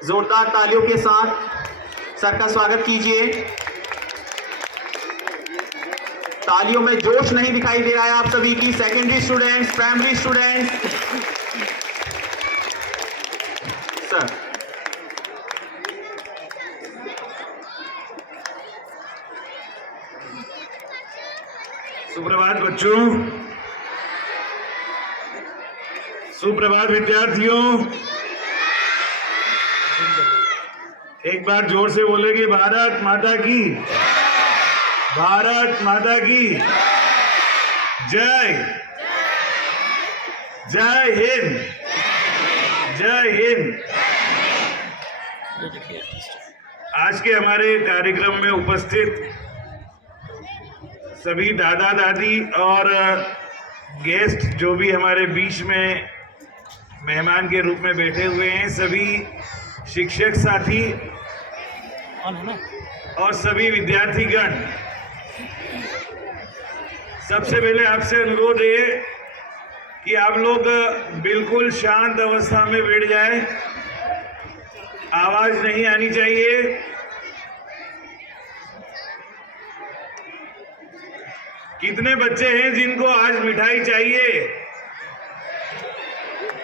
जोरदार तालियों के साथ सर का स्वागत कीजिए। तालियों में जोश नहीं दिखाई दे रहा है आप सभी की। Secondary students, primary students, sir सुप्रभात बच्चों, सुप्रभात विद्यार्थियों। एक बार जोर से बोलेगी भारत माता की, भारत माता की जय, जय हिंद, जय हिंद। आज के हमारे कार्यक्रम में उपस्थित सभी दादा दादी और गेस्ट जो भी हमारे बीच में मेहमान के रूप में बैठे हुए हैं, सभी शिक्षक साथी और सभी विद्यार्थीगण, सबसे पहले आपसे अनुरोध है कि आप लोग बिल्कुल शांत अवस्था में बैठ जाएं। आवाज नहीं आनी चाहिए। कितने बच्चे हैं जिनको आज मिठाई चाहिए?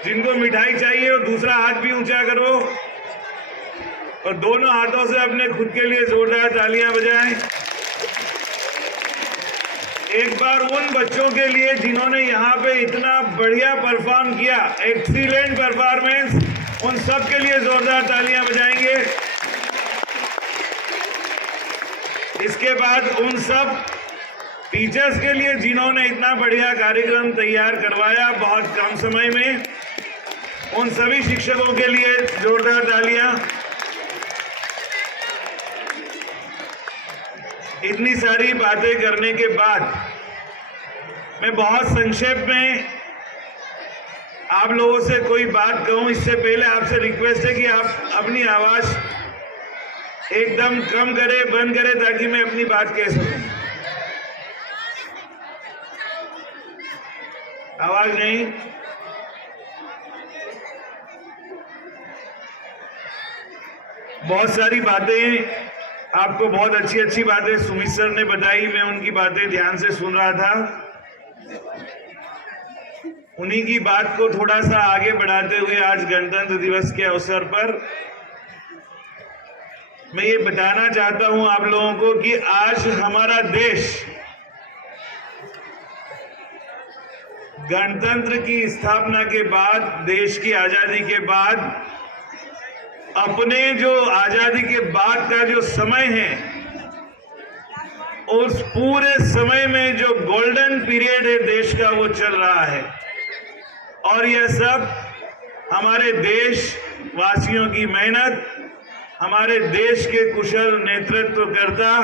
जिनको मिठाई चाहिए वो दूसरा हाथ भी ऊंचा करो और दोनों हाथों से अपने खुद के लिए जोरदार तालियां बजाएं। एक बार उन बच्चों के लिए जिन्होंने यहाँ पे इतना बढ़िया परफॉर्म किया, एक्सीलेंट परफॉर्मेंस, उन सब के लिए जोरदार तालियां बजाएंगे। इसके बाद उन सब टीचर्स के लिए जिन्होंने इतना बढ़िया कार्यक्रम तैयार करवाया बहुत कम समय में, उन सभी शिक्षकों के लिए जोरदार तालियां। इतनी सारी बातें करने के बाद मैं बहुत संक्षेप में आप लोगों से कोई बात कहूं, इससे पहले आपसे रिक्वेस्ट है कि आप अपनी आवाज एकदम कम करें, बंद करें, ताकि मैं अपनी बात कह सकूं। आवाज नहीं। बहुत सारी बातें आपको, बहुत अच्छी अच्छी बातें सुमित सर ने बताई, मैं उनकी बातें ध्यान से सुन रहा था। उन्हीं की बात को थोड़ा सा आगे बढ़ाते हुए आज गणतंत्र दिवस के अवसर पर मैं ये बताना चाहता हूं आप लोगों को कि आज हमारा देश गणतंत्र की स्थापना के बाद, देश की आजादी के बाद, अपने जो आजादी के बाद का जो समय है, उस पूरे समय में जो गोल्डन पीरियड है देश का, वो चल रहा है। और यह सब हमारे देशवासियों की मेहनत, हमारे देश के कुशल नेतृत्वकर्ता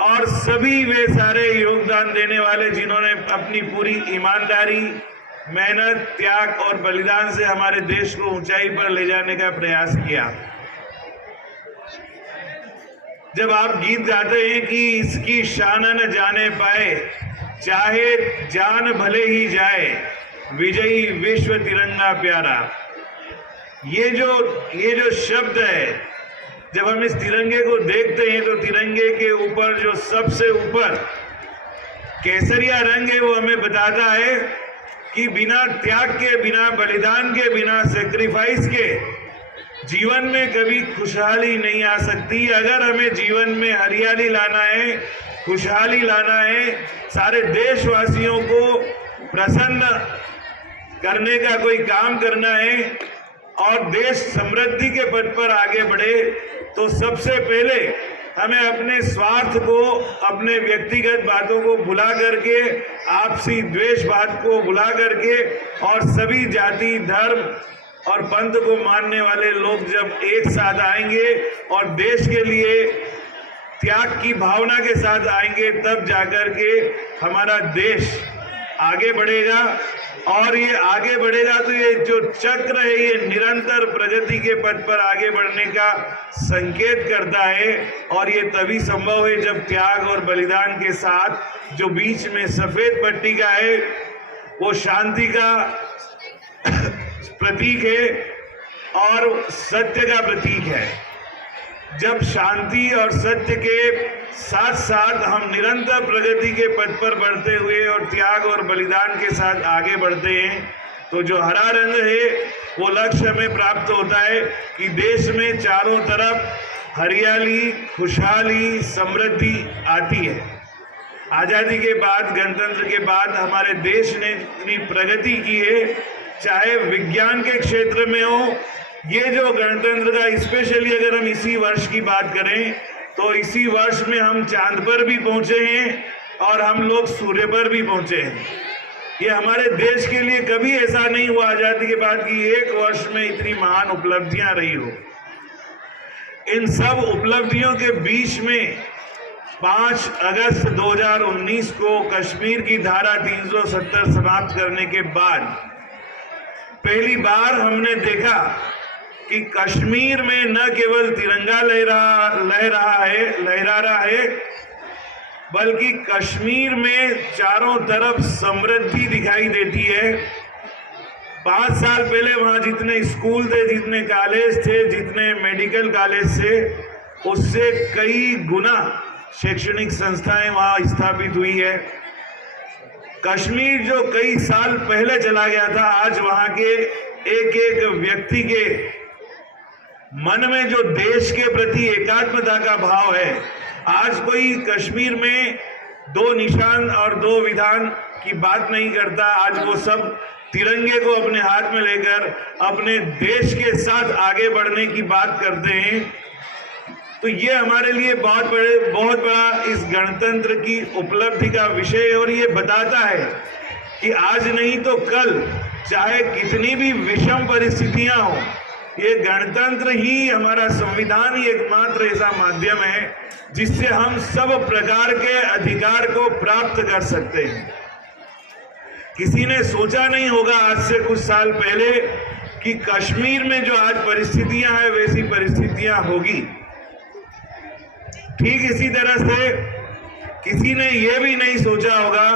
और सभी वे सारे योगदान देने वाले जिन्होंने अपनी पूरी ईमानदारी, मेहनत, त्याग और बलिदान से हमारे देश को ऊंचाई पर ले जाने का प्रयास किया। जब आप गीत गाते हैं कि इसकी शान न जाने पाए, चाहे जान भले ही जाए, विजयी विश्व तिरंगा प्यारा, ये जो शब्द है, जब हम इस तिरंगे को देखते हैं तो तिरंगे के ऊपर जो सबसे ऊपर केसरिया रंग है, वो हमें बताता है कि बिना त्याग के, बिना बलिदान के, बिना सेक्रीफाइस के जीवन में कभी खुशहाली नहीं आ सकती। अगर हमें जीवन में हरियाली लाना है, खुशहाली लाना है, सारे देशवासियों को प्रसन्न करने का कोई काम करना है और देश समृद्धि के पथ पर आगे बढ़े, तो सबसे पहले हमें अपने स्वार्थ को, अपने व्यक्तिगत बातों को भुला करके, आपसी द्वेषवाद को भुला करके, और सभी जाति, धर्म और पंथ को मानने वाले लोग जब एक साथ आएंगे और देश के लिए त्याग की भावना के साथ आएंगे, तब जाकर के हमारा देश आगे बढ़ेगा। और ये आगे बढ़ेगा तो ये जो चक्र है, ये निरंतर प्रगति के पथ पर आगे बढ़ने का संकेत करता है। और ये तभी संभव है जब त्याग और बलिदान के साथ जो बीच में सफेद पट्टी का है, वो शांति का प्रतीक है और सत्य का प्रतीक है। जब शांति और सत्य के साथ साथ हम निरंतर प्रगति के पथ पर बढ़ते हुए और त्याग और बलिदान के साथ आगे बढ़ते हैं तो जो हरा रंग है वो लक्ष्य हमें प्राप्त होता है कि देश में चारों तरफ हरियाली, खुशहाली, समृद्धि आती है। आज़ादी के बाद, गणतंत्र के बाद हमारे देश ने इतनी प्रगति की है, चाहे विज्ञान के क्षेत्र में हो। ये जो गणतंत्र का स्पेशली अगर हम इसी वर्ष की बात करें तो इसी वर्ष में हम चांद पर भी पहुंचे हैं और हम लोग सूर्य पर भी पहुंचे हैं। ये हमारे देश के लिए कभी ऐसा नहीं हुआ आज़ादी के बाद कि एक वर्ष में इतनी महान उपलब्धियां रही हो। इन सब उपलब्धियों के बीच में 5 अगस्त 2019 को कश्मीर की धारा 370 समाप्त करने के बाद पहली बार हमने देखा कि कश्मीर में न केवल तिरंगा लहरा रहा है बल्कि कश्मीर में चारों तरफ समृद्धि दिखाई देती है। 5 साल पहले वहाँ जितने स्कूल थे, जितने कॉलेज थे, जितने मेडिकल कॉलेज थे, उससे कई गुना शैक्षणिक संस्थाएं वहाँ स्थापित हुई है। कश्मीर जो कई साल पहले चला गया था, आज वहाँ के एक एक व्यक्ति के मन में जो देश के प्रति एकात्मता का भाव है, आज कोई कश्मीर में 2 निशान और 2 विधान की बात नहीं करता। आज वो सब तिरंगे को अपने हाथ में लेकर अपने देश के साथ आगे बढ़ने की बात करते हैं। तो ये हमारे लिए बहुत बड़ा इस गणतंत्र की उपलब्धि का विषय है और ये बताता है कि आज नहीं तो कल, चाहे कितनी भी विषम परिस्थितियां हो, ये गणतंत्र ही, हमारा संविधान ही एकमात्र ऐसा माध्यम है जिससे हम सब प्रकार के अधिकार को प्राप्त कर सकते हैं। किसी ने सोचा नहीं होगा आज से कुछ साल पहले कि कश्मीर में जो आज परिस्थितियां हैं वैसी परिस्थितियां होगी। ठीक इसी तरह से किसी ने यह भी नहीं सोचा होगा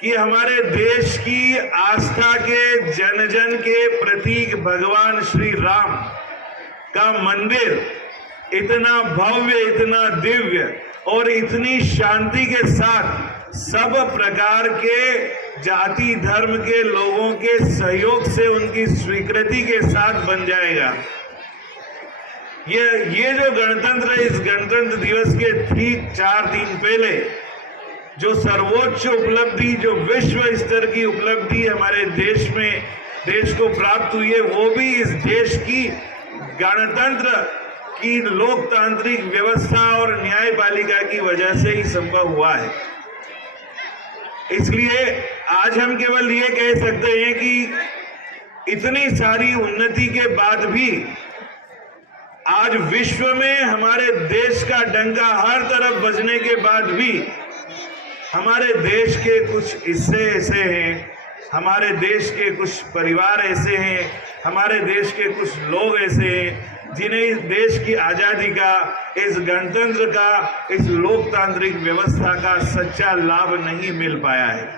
कि हमारे देश की आस्था के जन जन के प्रतीक भगवान श्री राम का मंदिर इतना भव्य, इतना दिव्य और इतनी शांति के साथ सब प्रकार के जाति धर्म के लोगों के सहयोग से, उनकी स्वीकृति के साथ बन जाएगा। ये जो गणतंत्र है, इस गणतंत्र दिवस के ठीक 4 दिन पहले जो सर्वोच्च उपलब्धि, जो विश्व स्तर की उपलब्धि हमारे देश को प्राप्त हुई है, वो भी इस देश की गणतंत्र की लोकतांत्रिक व्यवस्था और न्यायपालिका की वजह से ही संभव हुआ है। इसलिए आज हम केवल ये कह सकते हैं कि इतनी सारी उन्नति के बाद भी आज विश्व में हमारे देश का डंका हर तरफ बजने के बाद भी हमारे देश के कुछ हिस्से ऐसे हैं, हमारे देश के कुछ परिवार ऐसे हैं, हमारे देश के कुछ लोग ऐसे हैं जिन्हें इस देश की आज़ादी का, इस गणतंत्र का, इस लोकतांत्रिक व्यवस्था का सच्चा लाभ नहीं मिल पाया है।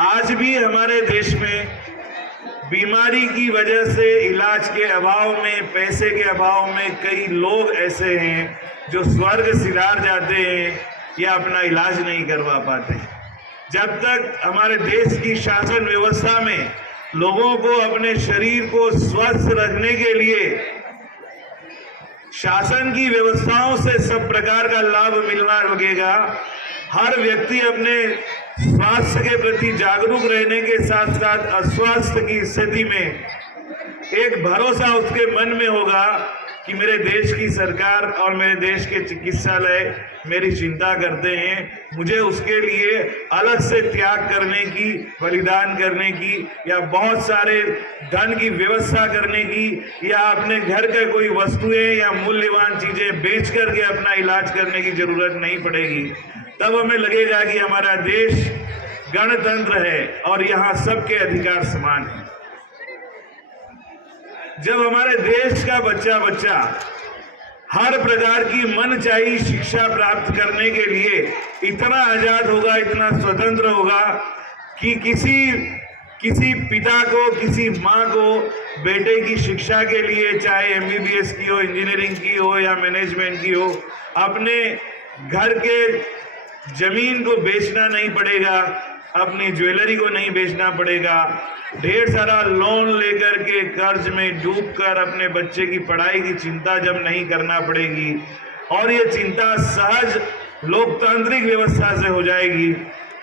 आज भी हमारे देश में बीमारी की वजह से, इलाज के अभाव में, पैसे के अभाव में कई लोग ऐसे हैं जो स्वर्ग सिधार जाते हैं या अपना इलाज नहीं करवा पाते। जब तक हमारे देश की शासन व्यवस्था में लोगों को अपने शरीर को स्वस्थ रखने के लिए शासन की व्यवस्थाओं से सब प्रकार का लाभ मिलना लगेगा, हर व्यक्ति अपने स्वास्थ्य के प्रति जागरूक रहने के साथ साथ अस्वास्थ्य की स्थिति में एक भरोसा उसके मन में होगा कि मेरे देश की सरकार और मेरे देश के चिकित्सालय मेरी चिंता करते हैं, मुझे उसके लिए अलग से त्याग करने की, बलिदान करने की या बहुत सारे धन की व्यवस्था करने की या अपने घर के कोई वस्तुएं या मूल्यवान चीजें बेच करके अपना इलाज करने की जरूरत नहीं पड़ेगी। तब हमें लगेगा कि हमारा देश गणतंत्र है और यहाँ सबके अधिकार समान है। जब हमारे देश का बच्चा हर प्रकार की मनचाही शिक्षा प्राप्त करने के लिए इतना आजाद होगा, इतना स्वतंत्र होगा कि किसी किसी पिता को, किसी माँ को बेटे की शिक्षा के लिए, चाहे MBBS की हो, इंजीनियरिंग की हो या मैनेजमेंट की हो, अपने घर के जमीन को बेचना नहीं पड़ेगा, अपनी ज्वेलरी को नहीं बेचना पड़ेगा, ढेर सारा लोन लेकर के कर्ज में डूबकर अपने बच्चे की पढ़ाई की चिंता जब नहीं करना पड़ेगी और ये चिंता सहज लोकतांत्रिक व्यवस्था से हो जाएगी,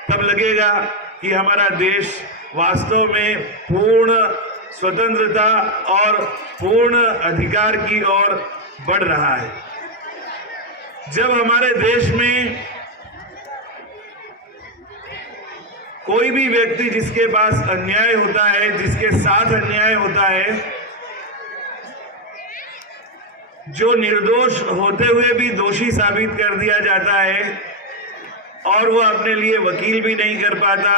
तब लगेगा कि हमारा देश वास्तव में पूर्ण स्वतंत्रता और पूर्ण अधिकार की ओर बढ़ रहा है। जब हमारे देश में कोई भी व्यक्ति जिसके पास अन्याय होता है, जिसके साथ अन्याय होता है, जो निर्दोष होते हुए भी दोषी साबित कर दिया जाता है और वो अपने लिए वकील भी नहीं कर पाता,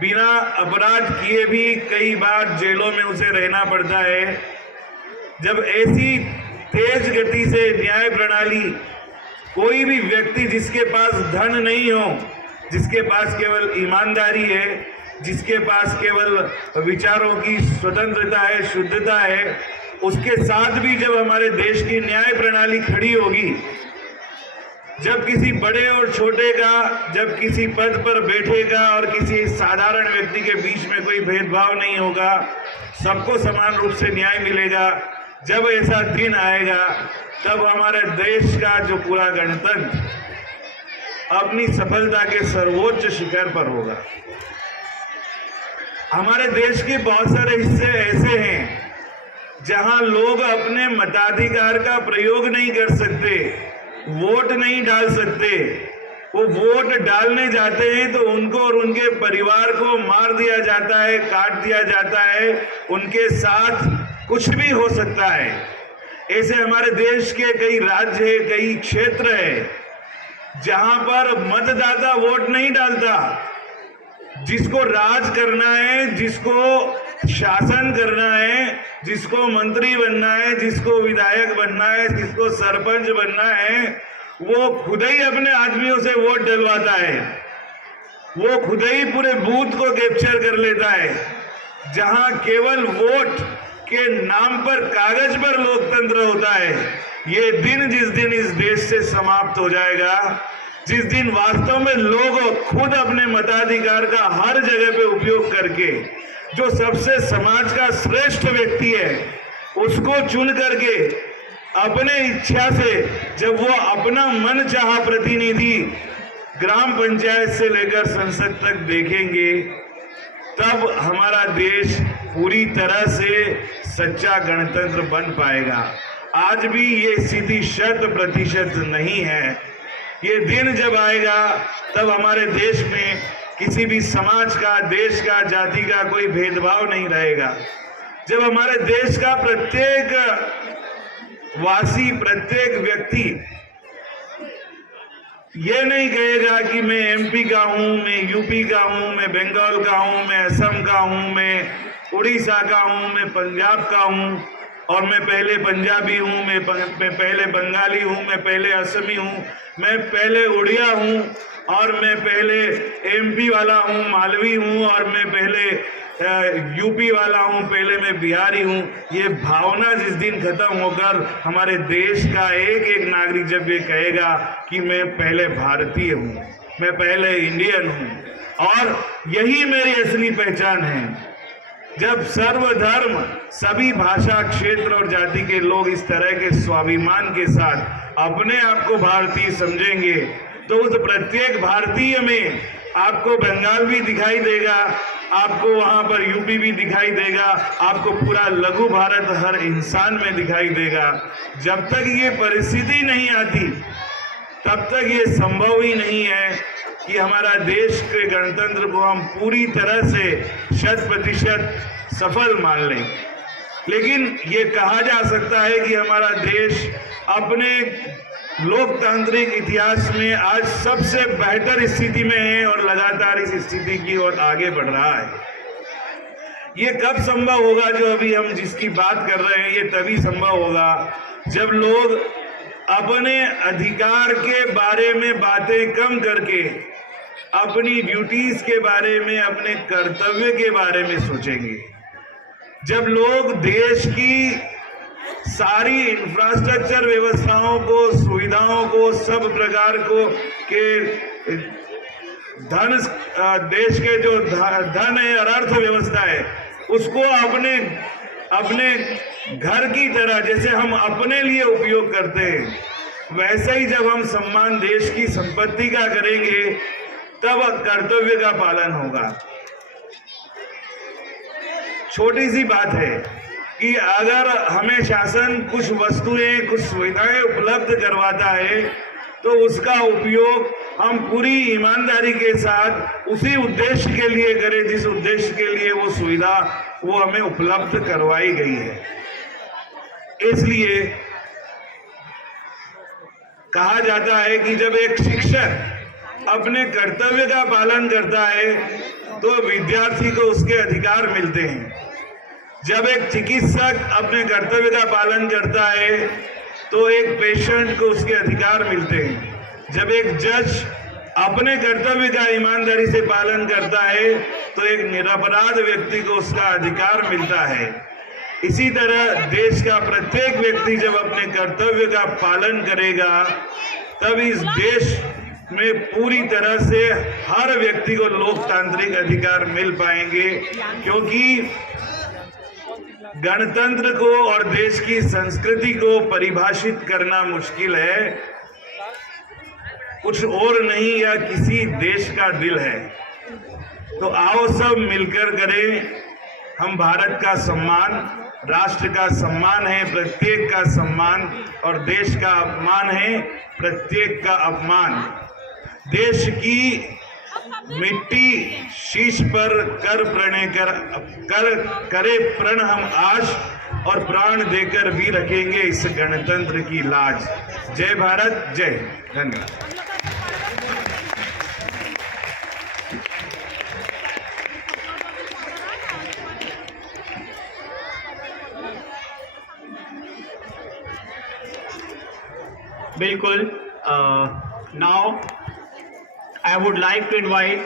बिना अपराध किए भी कई बार जेलों में उसे रहना पड़ता है। जब ऐसी तेज गति से न्याय प्रणाली, कोई भी व्यक्ति जिसके पास धन नहीं हो, जिसके पास केवल ईमानदारी है, जिसके पास केवल विचारों की स्वतंत्रता है, शुद्धता है, उसके साथ भी जब हमारे देश की न्याय प्रणाली खड़ी होगी, जब किसी बड़े और छोटे का, जब किसी पद पर बैठे का और किसी साधारण व्यक्ति के बीच में कोई भेदभाव नहीं होगा, सबको समान रूप से न्याय मिलेगा, जब ऐसा दिन आएगा तब हमारे देश का जो पूरा गणतंत्र अपनी सफलता के सर्वोच्च शिखर पर होगा। हमारे देश के बहुत सारे हिस्से ऐसे हैं जहां लोग अपने मताधिकार का प्रयोग नहीं कर सकते, वोट नहीं डाल सकते। वो वोट डालने जाते हैं तो उनको और उनके परिवार को मार दिया जाता है, काट दिया जाता है, उनके साथ कुछ भी हो सकता है। ऐसे हमारे देश के कई राज्य है, कई क्षेत्र है जहां पर मतदाता वोट नहीं डालता। जिसको राज करना है, जिसको शासन करना है, जिसको मंत्री बनना है, जिसको विधायक बनना है, जिसको सरपंच बनना है, वो खुद ही अपने आदमियों से वोट डलवाता है। वो खुद ही पूरे बूथ को कैप्चर कर लेता है। जहां केवल वोट के नाम पर, कागज पर लोकतंत्र होता है, ये दिन जिस दिन इस देश से समाप्त हो जाएगा, जिस दिन वास्तव में लोग खुद अपने मताधिकार का हर जगह पे उपयोग करके जो सबसे समाज का श्रेष्ठ व्यक्ति है उसको चुन करके अपने इच्छा से जब वो अपना मन चाहा प्रतिनिधि ग्राम पंचायत से लेकर संसद तक देखेंगे, तब हमारा देश पूरी तरह से सच्चा गणतंत्र बन पाएगा। आज भी ये स्थिति 100% नहीं है। ये दिन जब आएगा तब हमारे देश में किसी भी समाज का, देश का, जाति का कोई भेदभाव नहीं रहेगा। जब हमारे देश का प्रत्येक वासी, प्रत्येक व्यक्ति ये नहीं कहेगा कि मैं MP का हूं, मैं UP का हूं, मैं बंगाल का हूं, मैं असम का हूं, मैं उड़ीसा का हूं, मैं पंजाब का हूं, और मैं पहले पंजाबी हूं, मैं पहले बंगाली हूं, मैं पहले असमी हूं, मैं पहले उड़िया हूं, और मैं पहले MP वाला हूं, मालवी हूं, और मैं पहले UP वाला हूं, पहले मैं बिहारी हूं। ये भावना जिस दिन खत्म होकर हमारे देश का एक एक नागरिक जब ये कहेगा कि मैं पहले भारतीय हूं, मैं पहले इंडियन हूं और यही मेरी असली पहचान है, जब सर्वधर्म, सभी भाषा, क्षेत्र और जाति के लोग इस तरह के स्वाभिमान के साथ अपने आप को भारतीय समझेंगे, तो उस प्रत्येक भारतीय में आपको बंगाल भी दिखाई देगा, आपको वहां पर UP भी दिखाई देगा, आपको पूरा लघु भारत हर इंसान में दिखाई देगा। जब तक ये परिस्थिति नहीं आती तब तक ये संभव ही नहीं है कि हमारा देश के गणतंत्र को हम पूरी तरह से 100% सफल मान लें। लेकिन ये कहा जा सकता है कि हमारा देश अपने लोकतांत्रिक इतिहास में आज सबसे बेहतर स्थिति में है और लगातार इस स्थिति की ओर आगे बढ़ रहा है। ये कब संभव होगा? जो अभी हम जिसकी बात कर रहे हैं, ये तभी संभव होगा जब लोग अपने अधिकार के बारे में बातें कम करके अपनी ड्यूटीज के बारे में, अपने कर्तव्य के बारे में सोचेंगे। जब लोग देश की सारी इंफ्रास्ट्रक्चर व्यवस्थाओं को, सुविधाओं को, सब प्रकार को के धन, देश के जो धन है और अर्थव्यवस्था है, उसको अपने अपने घर की तरह जैसे हम अपने लिए उपयोग करते हैं, वैसे ही जब हम सम्मान देश की संपत्ति का करेंगे तब कर्तव्य का पालन होगा। छोटी सी बात है कि अगर हमें शासन कुछ वस्तुएं, कुछ सुविधाएं उपलब्ध करवाता है तो उसका उपयोग हम पूरी ईमानदारी के साथ उसी उद्देश्य के लिए करें जिस उद्देश्य के लिए वो सुविधा वो हमें उपलब्ध करवाई गई है। इसलिए कहा जाता है कि जब एक शिक्षक अपने कर्तव्य का पालन करता है तो विद्यार्थी को उसके अधिकार मिलते हैं। जब एक चिकित्सक अपने कर्तव्य का पालन करता है तो एक पेशेंट को उसके अधिकार मिलते हैं। जब एक जज अपने कर्तव्य का ईमानदारी से पालन करता है तो एक निरपराध व्यक्ति को उसका अधिकार मिलता है। इसी तरह देश का प्रत्येक व्यक्ति जब अपने कर्तव्य का पालन करेगा तब इस देश में पूरी तरह से हर व्यक्ति को लोकतांत्रिक अधिकार मिल पाएंगे, क्योंकि गणतंत्र को और देश की संस्कृति को परिभाषित करना मुश्किल है, कुछ और नहीं, या किसी देश का दिल है। तो आओ सब मिलकर करें। हम भारत का सम्मान, राष्ट्र का सम्मान है प्रत्येक का सम्मान, और देश का अपमान है प्रत्येक का अपमान। देश की मिट्टी शीश पर करे प्रण हम आज, और प्राण देकर भी रखेंगे इस गणतंत्र की लाज। जय भारत, जय। धन्यवाद। बिल्कुल। Now I would like to invite